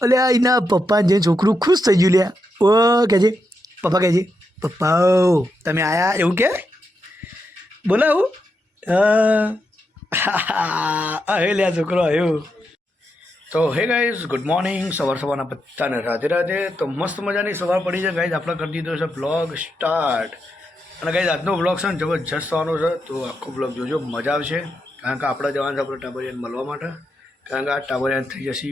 આ એના પપ્પા જે છોકરું ખુશ થઈ ગયું લ્યા ઓ કહેજે પપ્પા કહેજે પપ્પા, ઓ, તમે આયા? એવું કે? બોલાવું હા લ્યા છોકરો આવ્યો તો હે ગાઈઝ ગુડ મોર્નિંગ સવાર સવારના બધાને રાધે રાધે. તો મસ્ત મજાની સવાર પડી છે ગાઈઝ આપણે કરી દીધો છે બ્લોગ સ્ટાર્ટ અને ગાઈઝ આજનો બ્લોગ છે ને જબરજસ્ત આવવાનો છે. તો આખો બ્લોગ જોજો, મજા આવશે. કારણ કે આપણે જવાનું છે આપણે ટાબરિયાને મળવા માટે. કારણ કે આ ટાબરિયાન થઈ જશે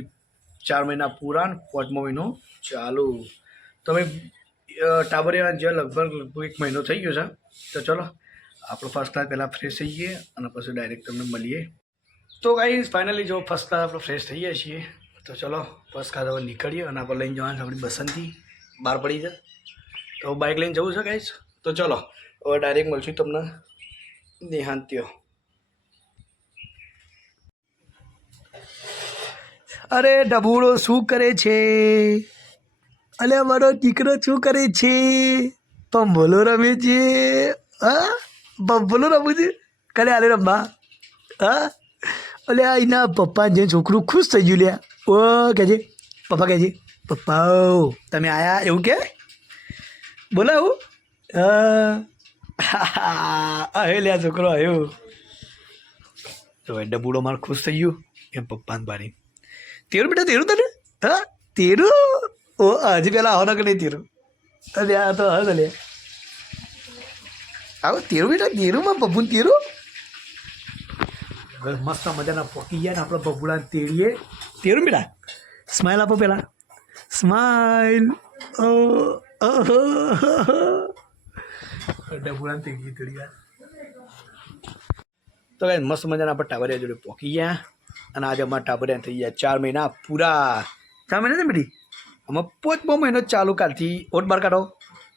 ચાર મહિના પૂરા પાંચમો મહિનો ચાલુ. તમે ભાઈ અ, ટાબરિયા જે લગભગ લગભગ એક મહિનો થઈ ગયો છે તો ચલો આપણો ફર્સ્ટ ક્લાસ પહેલાં ફ્રેશ થઈ ગઈએ અને પછી ડાયરેક્ટ તમને મળીએ. તો ગાઈઝ ફાઇનલી જો ફર્સ્ટ ક્લાસ આપણે ફ્રેશ થઈ ગયા છીએ તો ચલો ફર્સ્ટ ક્લાસ હવે નીકળીએ અને આપણે લઈને જવાનું આપણી બસંતી બહાર પડી છે. તો બાઇક લઈને જવું છે ગાઈઝ તો ચલો હવે ડાયરેક્ટ મળશું તમને. દેહાંત્યો. અરે ડબુડો શું કરે છે? અલે મારો દીકરો શું કરે છે? પંભોલો રમે છે. હા? પંભોલો રમું છે? કાલે આલે રમવા. હા? અલે આ એના પપ્પા જે છોકરું ખુશ થઈ ગયું લ્યા ઓ કહેજે પપ્પા કહે છે, પપ્પા તમે આયા? એવું કે? બોલાવું હા. હે લ્યા છોકરો આવ્યો તો ડબુડો માર ખુશ થઈ ગયું. એમ પપ્પાને બારી તેરું બેટા તેરું તને હા તેરું ઓ હજી પેલા આવો કે નહીં તેરું અરે આ તો હા લે આવો તેરું બેટા તેરુંમાં બબુન તેરું મસ્ત મજાના પોકી ગયા ને આપણે બબુડા તેડીએ તેરું બેટા સ્માઇલ આપો પેલા સ્માઇલ ઓ ઓહો ડબુડા તેડીએ તેડી તો કાંઈ મસ્ત મજાના આપણે ટાવરિયા જોડે પોકી ગયા અને આજે અમારા ટાબરિયા થઈ ગયા. ચાર મહિના પૂરા. ચાર મહિના ને બેટી? આમાં બહુ મહિનો ચાલુ કાલથી હોટ બાર કાઢો.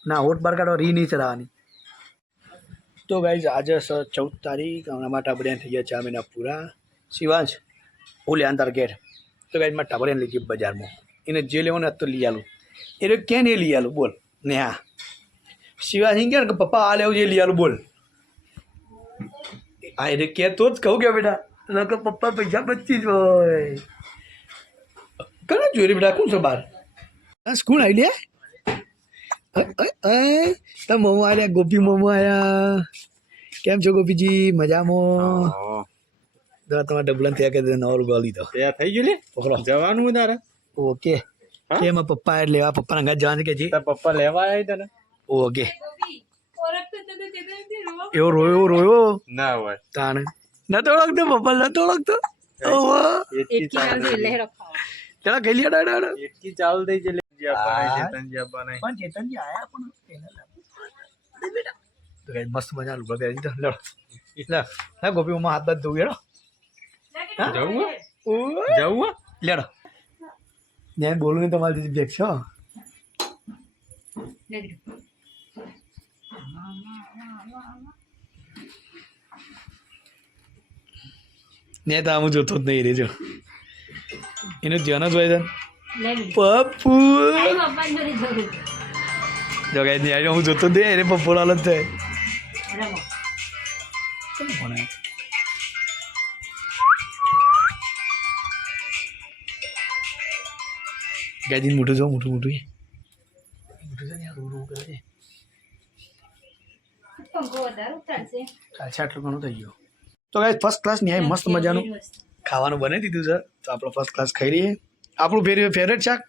ના હોટ બાર કાઢો રી નહીં ચલાવવાની તો ગાઈઝ આજે સર ચૌદ તારીખ અમારા ટાબરિયા થઈ ગયા ચાર મહિના પૂરા. શિવાંશ ઓલે અંતર ગેટ તો ગાઈઝ મારા ટાબરિયાને લઈ ગઈ બજારમાં. એને જે લેવાનું હતું તો લઈ આલું. એ ક્યાં નહીં લઈ આલું? બોલ. ને હા એમ કે પપ્પા આ લેવું છે લઈ આલું બોલ. આ એને કે તો જ કહું કે બેટા. નકર પપ્પા પૈસા બચી જ હોય કને જોઈ રે બેટા કોણ છો બાર હા સ્કૂલ આવી લે તા મોમો આવ્યા ગોપી મોમો આવ્યા કેમ છો ગોપીજી મજામાં તો તમારા ડબલન થયા કે નવો ગોલી તો તૈયાર થઈ ગયું લે પકડો જવાનું તારે ઓકે હા? કે એમાં પપ્પા એટલે લેવા પપ્પાના ઘર જવાનું કે જી તાર પપ્પા લેવા આવ્યા તને ઓકે એવો રોયો રોયો ના હોય તાણે નતો ઓળખતો પપ્પા નતો ઓળખતો. ચાલ કઈ લ્યા ડાડા એટકી ચાલ થઈ જાય ચેતનજી આપવાને પણ ચેતનજી આયા પણ પેલા બેટા. તો કઈ મસ્ત મજા લુગડા પહેરી દીધા. લડો ગોપી ઉમા હાથ બાદ ધોઈ હેડો. જવું. જવું? લેડો ને બોલું ને તમારી બેગ છો ને તો આમ જોતો જ નહીં રેજો. એનું ધ્યાન જ હોય પપ્પુ. જો કઈ નહીં હું જોતો જ નહીં એને પપ્પુ જ થાય ગાજી મોટું જો મોટું મોટું. મોટું છે આટલું ઘણું થઈ ગયું. તો ગાય ફર્સ્ટ ક્લાસ ન્યાય મસ્ત મજાનું. ખાવાનું બનાવી દીધું છે તો આપણે ફર્સ્ટ ક્લાસ ખાઈ લઈએ. આપણું ફેર ફેવરેટ શાક?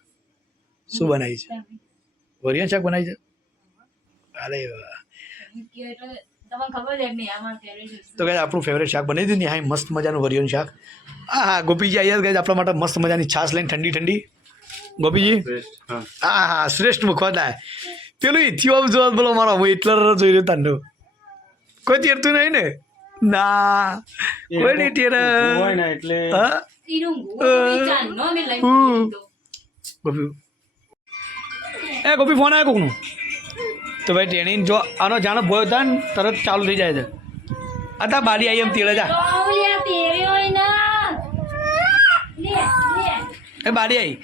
શું બનાવી છે? વરિયન શાક બનાવી છે? અરે તો ગાય આપણું ફેવરેટ શાક બનાવી દીધું ને હા મસ્ત મજાનું વરિયન શાક. હા હા ગોપીજી આવ્યા ગાય આપણા માટે મસ્ત મજાની છાશ લઈને ઠંડી ઠંડી. ગોપીજી? હા. હા હા શ્રેષ્ઠ મુખવાદાય પેલું ઇથિયો આમ જોવા બોલો મારો હું એટલર જોઈ રહ્યો તાંડો કોઈ તેરતું નહીં ને? ના. કોઈ નહીં તેર હોય ને એટલે. ગોપી. એ ગોપી ફોન આવ્યો કોકનું? તો ભાઈ ટ્રેનિંગ જો આનો જાણો ભોય હતા ને તરત ચાલુ થઈ જાય છે. અતા બારી આવી એમ તેડે જા એ બારી આવી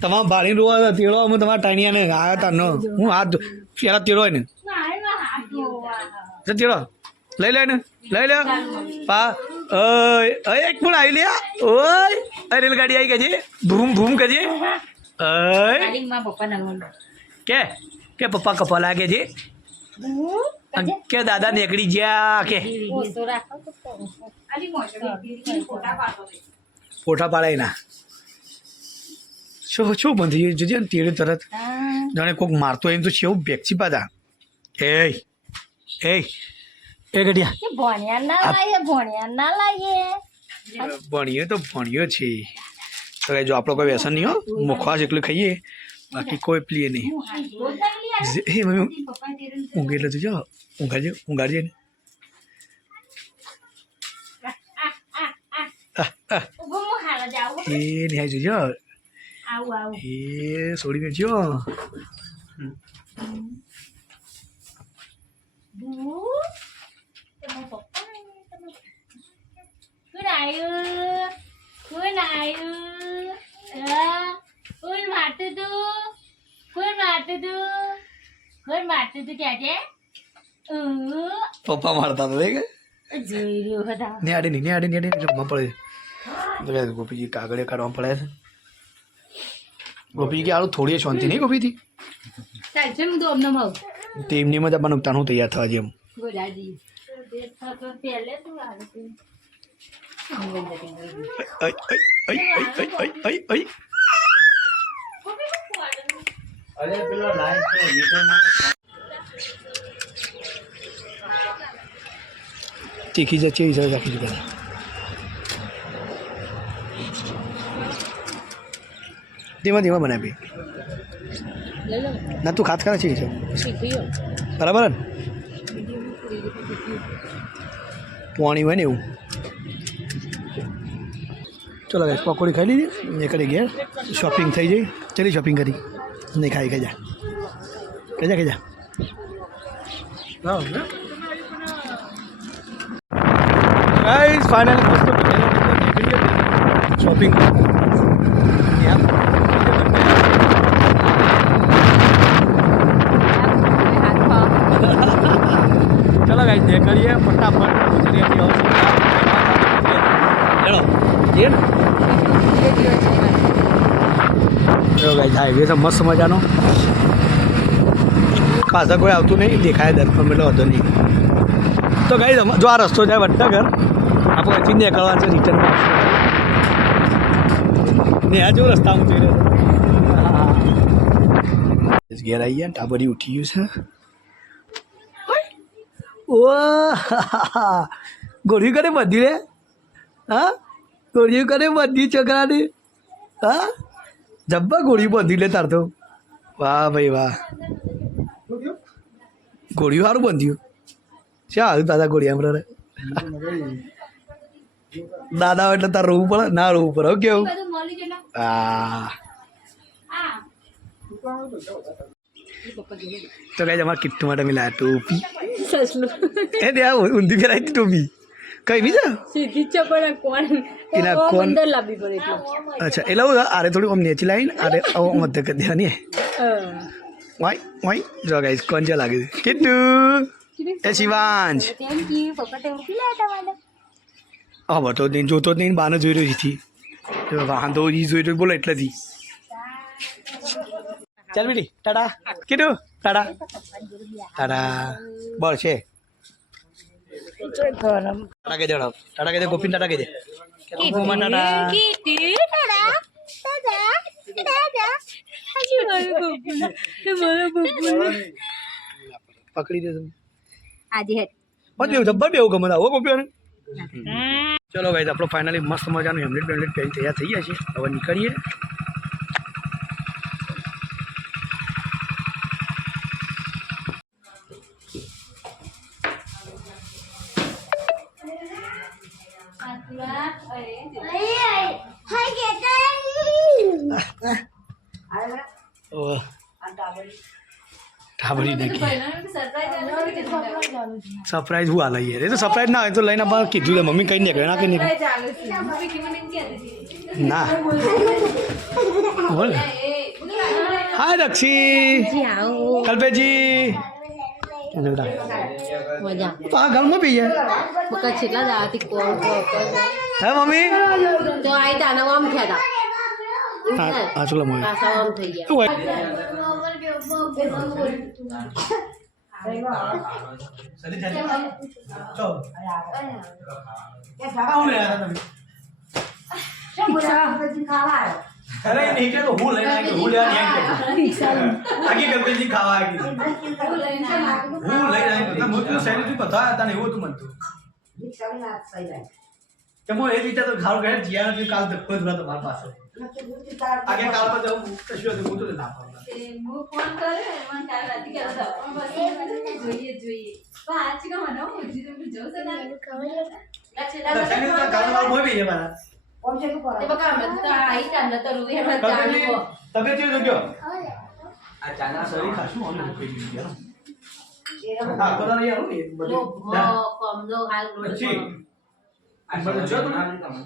તમામ બારી રોવા તેડો અમે તમારા ટાણિયાને આવ્યા હતા ન. હું હાથ પેલા તેડો હોય ને. તીડો તેડો. લઈ લે ને. લઈ લે પા. ઓય ઓય એક પણ આવી લે ઓય રેલગાડી આવી ગઈ છે ધૂમ ધૂમ કજે ઓય. કે કે પપ્પા કપા લાગે છે કે દાદા નીકળી ગયા કે? ફોટા પાડો પાડાય ના. શું શું બંધ જજે ને તેડે તરત. જાણે કોક મારતો એમ તો છે એવું બેગથી પાતા એ એ એ ગઢિયા. કે ભણ્યા ના લાયે ભણ્યા ના લાયે. ભણીએ તો ભણીએ છે તો જો આપણો કોઈ વ્યસન નહીં હો મુખવાસ એકલું ખાઈએ બાકી કોઈ પ્લીએ નહીં. હે મમ્મી ઊંઘ એટલે તું જાઓ ઊંઘાડજે ઊંઘાડજે ને. એ નિહાઈ જોજો આવું આવું. એ છોડી મેળજો બુ તમારા પપ્પા કોણ આવ્યું કોણ આવ્યું હા કોણ મારતું તું કોણ મારતું તું કોણ મારતું તું ક્યાં છે પપ્પા મારતા હતા કે? નિહાડી નહીં નિહાડે નિહાડે નહીં રમવા પડે. છે ગોપીજી કાગળે કાઢવા પડે છે. ગોપીજી કે આવું થોડી શાંતિ નહીં ગોપીજી? તેમની મજા પણ તાનું તૈયાર થવા જેમ. ગોડાજી પહેલે તું આવી તું અય અય અય અય અય અય અય અરે પેલો લાઈટ તો વીટો તીખી જતી એવી સરસ રાખી દીધા ધીમા ધીમા બનાવી ના તું ખાત કરે છે છે બરાબર ને પાણી હોય ને એવું ચલો ગાઈસ પકોડી ખાઈ લીધી નીકળી ગયા શોપિંગ થઈ જઈ ચલી શોપિંગ કરી નહીં ખાઈ ખાઈ જા ખાઈ જા ખાઈ ગાઈસ ફાઇનલ મસ્ત શોપિંગ ચલો ગાઈઝ જે કરીએ ફટાફટ ગુજરાતી ચલો જઈએ ને ગાઈસ હાઈવે છે મસ્ત મજાનો પાછા કોઈ આવતું નહીં દેખાય દર્શન એટલે હતો નહીં તો ગાઈસ જો આ રસ્તો જાય વડનગર આપણે અહીંથી કરવા છે રિટર્ન ને આ જો રસ્તા હું જઈ રહ્યો ઘેર આવી ગયા ટાબરી ઉઠી ગયું છે. ઓ ગોળીઓ કરે બધી રે? હા? ગોળીઓ કરે બધી છોકરાની? હા? જબ્બા ગોળી બંધી લે તાર તો. વાહ ભાઈ વાહ. ગોળ્યું સારું બંધ્યું. શા હારું દાદા ગોળી આમ રે? દાદા હોય એટલે તાર રોવું પડે ના રોવું પડે હો કેવું બધું મળી ગયું ને? આ આ તો કઈ અમારા કિટ્ટુ માટે મેં લાયા ટોપી સસલું એ દે આ ઊંધી ફેરાઈ હતી ટોપી કઈ બી છે સીધી ચપડા કોણ એના ઓ, કોણ? બંદર લાવવી પડે એટલે અચ્છા એટલે હું આરે થોડી આમ નેચી લાવીને આરે આવો મધ્ય કરી દેવાની હા. વાય વાય જો ગાઈસ કોણ છે લાગે છે કિટ્ટુ એ શિવાંશ Thank you. પપ્પા તો ઉઠી લાયા તમારે હા જ નહીં જોતો જ નહીં બાને જોઈ રહ્યો જો વાંધો ઈ જોઈ રહ્યો બોલો એટલેથી ચાલ બેટી ટાટા કીધું ટાટા ટાટા બળ છે. ટાટા કહી દે. ટાટા કહી દે ગોપીન ટાટા કહી દે ગોપીમાં ટાટા પકડી દે તમે આજે મત બેવું જબ્બર બેવું ગમે હો ગોપીઓને. ચલો ગાઈઝ આપણો ફાઇનલી મસ્ત મજાનું હેમલેટ બેમલેટ પહેરી તૈયાર થઈ ગયા છે. હવે નીકળીએ. ઓહ. ટાબરી નાખી સરપ્રાઈઝ હું આ લઈએ. એ તો સરપ્રાઈઝ ના હોય તો લઈને આપણે કીધું લે મમ્મી કઈ નીકળે ના કઈ નીકળે ના. બોલ. હા દક્ષી કલ્પેજી તો આ ઘરમાં પી જાય હે મમ્મી? તો પાછા અરે નહીં કે તો હું લઈને આવી હું લેવા નહીં આવી આખી ગણપતિ ખાવા આવી હું લઈને આવી હું તો શહેરથી બધા હતા ને એવું હતું મનતું કે હું એ રીતે તો ઘાવ ગયા જીયા નથી કાલ ધક્કો જ રહ્યો મારા પાસે. આગે કાલ પર જવું કશું હતું હું તો ના પાડું હું ફોન કર્યો મને કાલ રાતે કહેતો હતો. જોઈએ જોઈએ. પણ આજ કે મને હું હજી તો જવું છે. ને દક્ષિણ તો કાલ મારું મોય બી છે મારા તે બકા બધા આઈ તા ન તો રૂવે એમાં તબિયત ચાલુ તબિયત કેવી છે આ ચાના શરીર ખાસું ઓલું થઈ ગયું હા બધા. નહીં આવું ને બધું હાલ રોડ બધું જો તમે?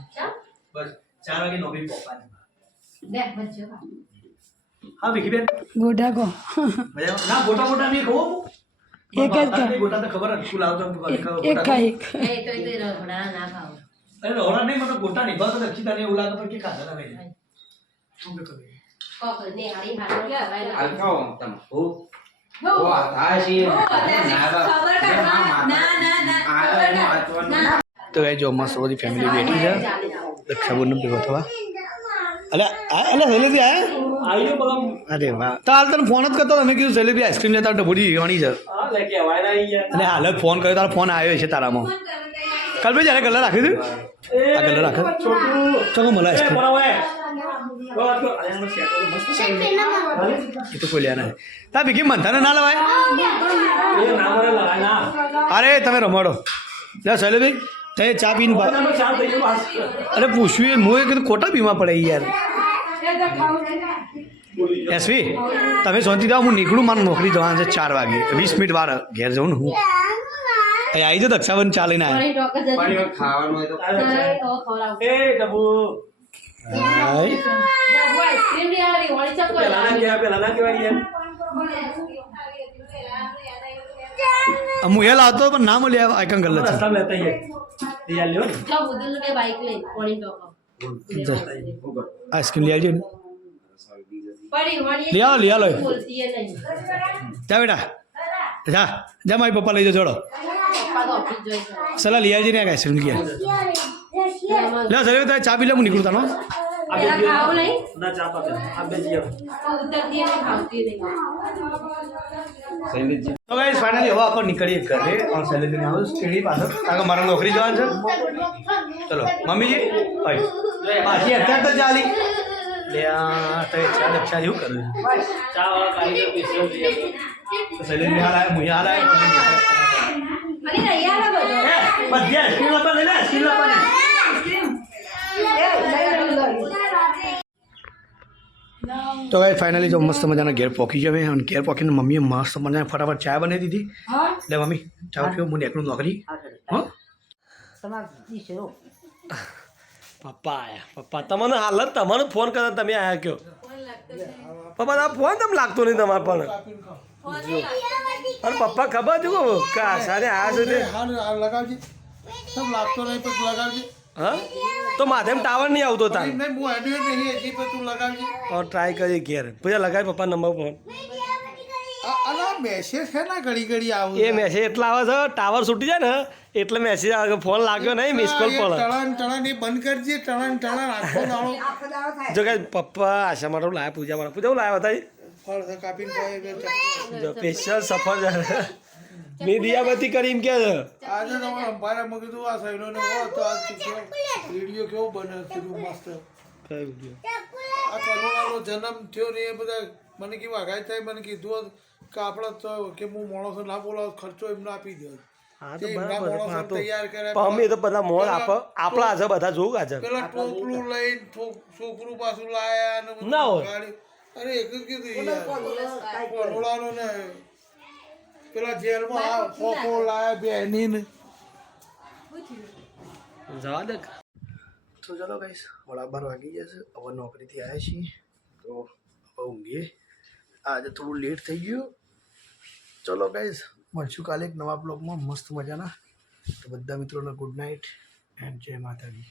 બસ ચાર વાગે નોકરી પપ્પાની દે બચ્ચો હા. વિકીબેન. ગોઢા કો મજામાં? ના ગોટા ગોટા નહીં ખાઓ એક જ ખા. ગોટા તો ખબર જ સ્કૂલ આવતો એક એક કા એક. એ તો એ તો ના ખાવ અરે હોરા નહીં મને ગોટા નહીં એવું લાગે કે ખાધા શું? કોક હારી કે હવે તમે. હું. ના ના ના તો એ જો મસ્ત બધી ફેમિલી બેઠી છે. રક્ષાબંધન ભેગો થવા. અલે આ અલે શૈલેષભાઈ આયા? અરે વાહ. તો હાલ તને ફોન જ કરતો. મેં કીધું શૈલેષભાઈ આઈસ્ક્રીમ લેતા ડબોડી વાણી છે. અને હાલ ફોન કર્યો તારો ફોન આવ્યો છે તારામાં. કાલ ભાઈ જ્યારે કલર રાખ્યું દીધું આ કલર રાખે. છોટું. ચલો મળે એ આઈસ્ક્રીમ એ તો કોઈ લ્યા નહીં તા ભીખી મંથાને ના લવાય? અરે તમે રમાડો. લે શૈલેષભાઈ તે ચા પીને અરે પૂછ્યું એ હું કીધું ખોટા પીમાં પડે યાર. એસવી તમે શાંતિ દાવ હું નીકળું મારે નોકરી જવાનું છે ચાર વાગે. વીસ મિનિટ વાર ઘેર જાઉં ને હું. અહીં આવી જાઓ દક્ષાબંધ ચાલીને આવ્યા હું એ લાવતો પણ નામ લે આઈકન ગલ્લે છે રસ્તા લેતા યાર યાર લ્યો જો બુદલ બે બાઈક લઈ વળી ટોક આઈસ્ક્રીમ લઈ આવજો ને. લઈ લઈ. બોલતી એ નહીં. જા બેટા. જા જા મારી પપ્પા લઈ જાઓ જોડો તો સલા લઈ આવજે ને આઈસ્ક્રીમ ગયા લે સર ચા પી લે હું નીકળું તાનો. આ બે પેલા જીઓ. ખાવું નહીં? ના ચા પાકે. આ બે नहीं खाती नहीं તો ગાઈસ ફાઇનલી હવે આપણે નીકળીએ ઘરે. અને સેલિબ્રિટી આવું સ્ટેડી પાછળ કારણ કે મારે નોકરી જવાનું છે. ચલો મમ્મીજી ભાઈ. પાછી અત્યારે તો ચાલી. લે આ તો ચા દક્ષા જેવું કરું. ચા વાળા કાલે પૈસા. તો સેલિબ્રિટી હાલ આય હું હાલ આવ્યો મને નહીં આવે બધું. બધી આઈસ્ક્રીમ લે આઈસ્ક્રીમ લપા લે તો ભાઈ ફાઇનલી જો મસ્ત મજાના ઘેર પહોંચી જવે અને ઘેર પહોંચીને મમ્મીએ મસ્ત મજાને ફટાફટ ચા બનાવી દીધી. લે મમ્મી ચા પીવો મને એકલું નોકરી. હો પપ્પા આયા. પપ્પા તમને હાલ જ તમારો ફોન કરતા તમે આયા કયો? પપ્પા આ ફોન તમને લાગતો નહીં તમારે પણ. અને પપ્પા ખબર છે કે આશાને આયા છે તે? હા લગાવજે લાગતો નહીં પણ લગાવજે હા? તો માથે ટાવર નહીં આવતો તાર. તું લગાવજે. ટ્રાય કરીએ ઘેર. પછી લગાવી પપ્પા નંબર ફોન મેસેજ છે ને ઘડી ઘડી આવું એ મેસેજ એટલા આવે છે ટાવર છૂટી જાય ને એટલે મેસેજ આવે. ફોન લાગ્યો નહીં મિસ કોલ પડે. ટળન ટળન એ બંધ કરજે ટળન ટળન આખો દાડો. જો કે પપ્પા આશા માટે લાયા પૂજા માટે. પૂજા લાયા હતા ફળ છે કાપીને. જો સ્પેશિયલ સફર મેં દિયાબત્તી કરી એમ કે છે. આજે તો અંબારે મેં કીધું આ સહેલોને હો તો આ વીડિયો કેવો બને કીધું મસ્ત. કઈ video? આ કરોડાનો જન્મ થયો ને એ બધા મને કેવું આઘાત થાય? મને કીધું કે આપણે તો કે હું માણસો ના બોલાવ ખર્ચો એમને આપી દે. હા તો એમના બરાબર હા તો તૈયાર કર્યા અમે તો બધા મોડ આપ આપણા આજે બધા જોવું આજે પેલા ટોપલું લઈને છોકરું પાછું લાયા ને ના હોય. અરે એક જ કીધું કરોડાનો ને પેલા જેલમાં આ ફોફો લાયા બેની ને જવા દે. તો ચલો ગાઈસ વડા બાર વાગી જશે હવે નોકરીથી આવ્યા છીએ. તો હવે ઊંઘીએ. આજે થોડું લેટ થઈ ગયું. ચલો ગાઈસ મળશું કાલે એક નવા બ્લોગમાં મસ્ત મજાના. તો બધા મિત્રોને ગુડ નાઇટ એન્ડ જય માતાજી.